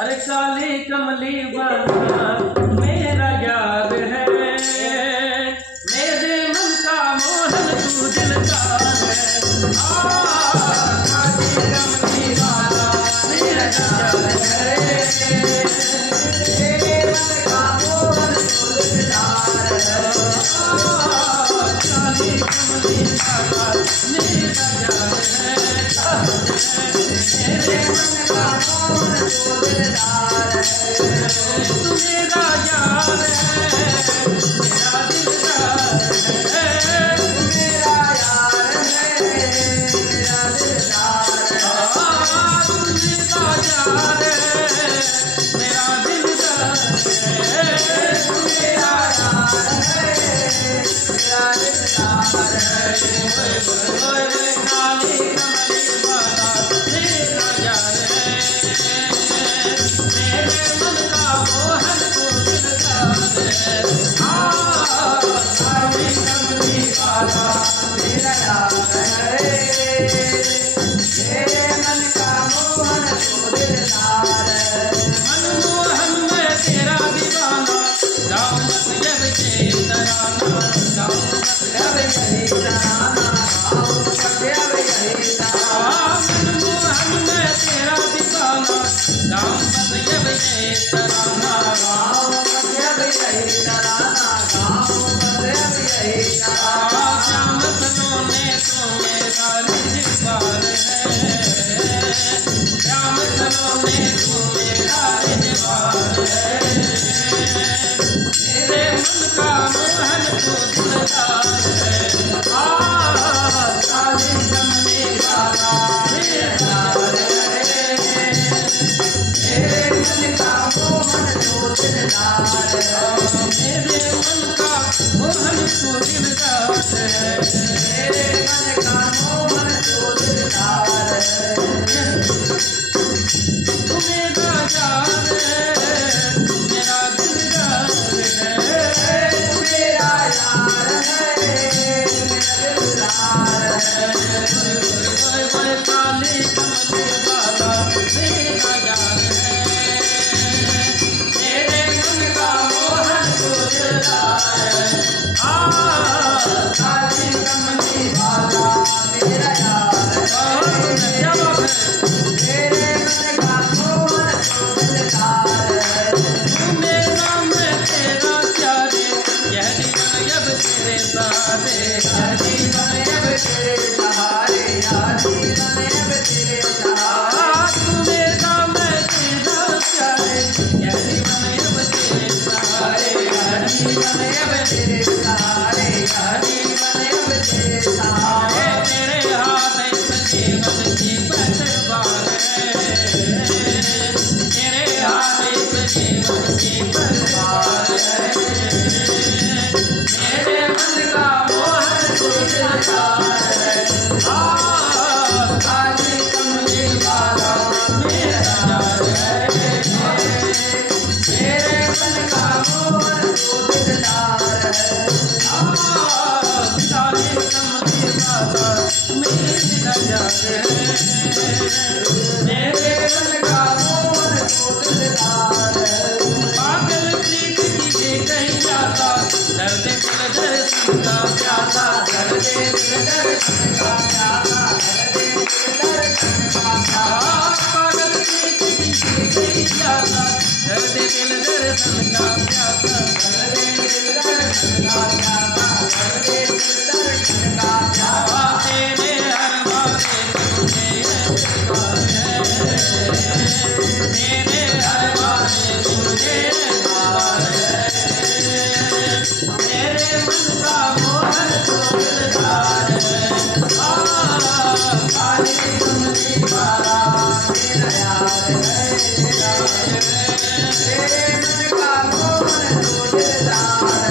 अरे काली कमली वाला मेरा यार है, मेरे मन का मोहन तू दिलदार है। काली कमली वाला मेरा यार है, मेरे मन का मोहन तू दिलदार है। काली कमली वाला मेरा यार है, मेरे मन का मोहन तू दिलदार है। तू मेरा यार है, मेरा दिलदार है। तू मेरा यार है, मेरा दिलदार है। तू मेरा यार है, मेरा दिलदार है। तू मेरा यार है, मेरा दिलदार है। काली कमली वाला मेरा यार है, मेरे मन का मोहन तू दिलदार है। काली कमली वाला मेरा यार है, मेरे मन का मोहन तू दिलदार है। मनमोहन मैं तेरा दीवाना, गाँव मतलब के तराना, गाँव मतलब यही तराना, गाँव मतलब यही तराना। मनमोहन मैं तेरा दीवाना, गाँव मतलब यही तराना, गाँव मतलब यही तराना, गाँव मतलब यही तराना। श्याम सलोने तो मेरा रिजवार है, श्याम सलोने तो मेरा रिजवार है। मेरे मन का मोहन तू दिलदार है। काली कमली वाला मेरा यार है, मेरे मन का मोहन तू दिलदार है। मेरे मन का मोहन तू दिलदार है, मेरे मन का मोहन तू दिलदार है। तू मेरा यार है, मेरा दिलदार है। तू मेरा यार है, मेरा दिलदार है। काली कमली वाला मेरा यार है, मेरे मन का मोहन तू दिलदार है। काली कमली वाला मेरा यार है, मेरे मन का मोहन तू दिलदार है। तू मेरा मैं तेरा प्यारे, यह जीवन अब तेरे सहारे, यह जीवन अब तेरे सहारे, यह जीवन अब तेरे सहारे। तू मेरा मैं तेरा प्यारे, यह जीवन अब तेरे सहारे, यह जीवन अब तेरे सहारे, यह जीवन अब तेरे सहारे। तेरे हाथ इस जीवन की पतवार है, तेरे हाथ इस जीवन की पतवार है। मेरे मन का मोहन तू दिलदार है। काली कमली वाला मेरा यार है, मेरे मन का मोहन तू दिलदार है। काली कमली वाला मेरा यार है, मेरे मन का मोहन तू दिलदार है। पागल प्रीत की कहीं जाता, दर्द दिल दर्शन का प्यासा, दर्द दिल दर्शन का प्यासा, दर्द दिल दर्शन का प्यासा। पागल प्रीत की कहीं जाता, दर्द दिल दर्शन का प्यासा, दर्द दिल दर्शन का प्यासा, दर्द दिल दर्शन का प्यासा। तेरे हर वादे तुझे एतबार है, मेरे हर वादे तुझे एतबार है। मेरे मन का मोहन तू दिलदार है। काली कमली वाला मेरा यार है, मेरे मन का मोहन तू दिलदार है।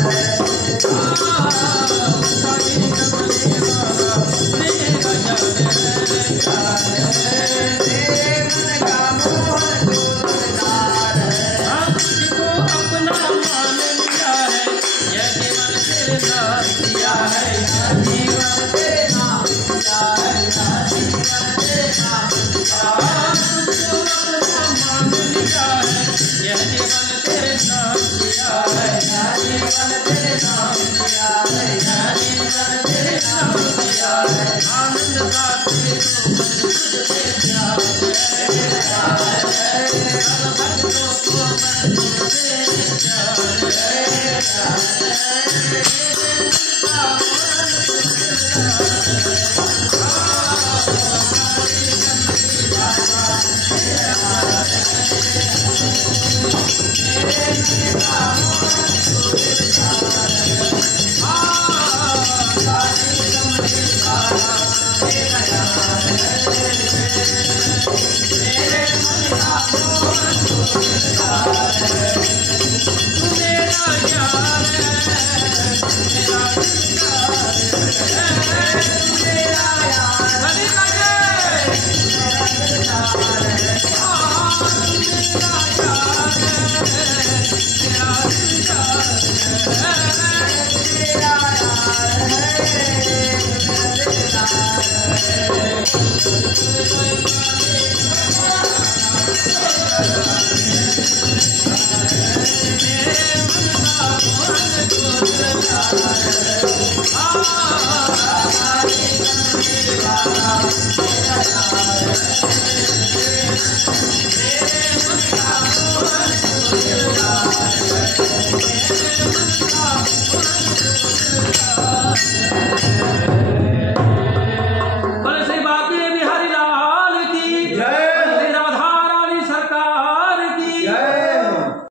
जग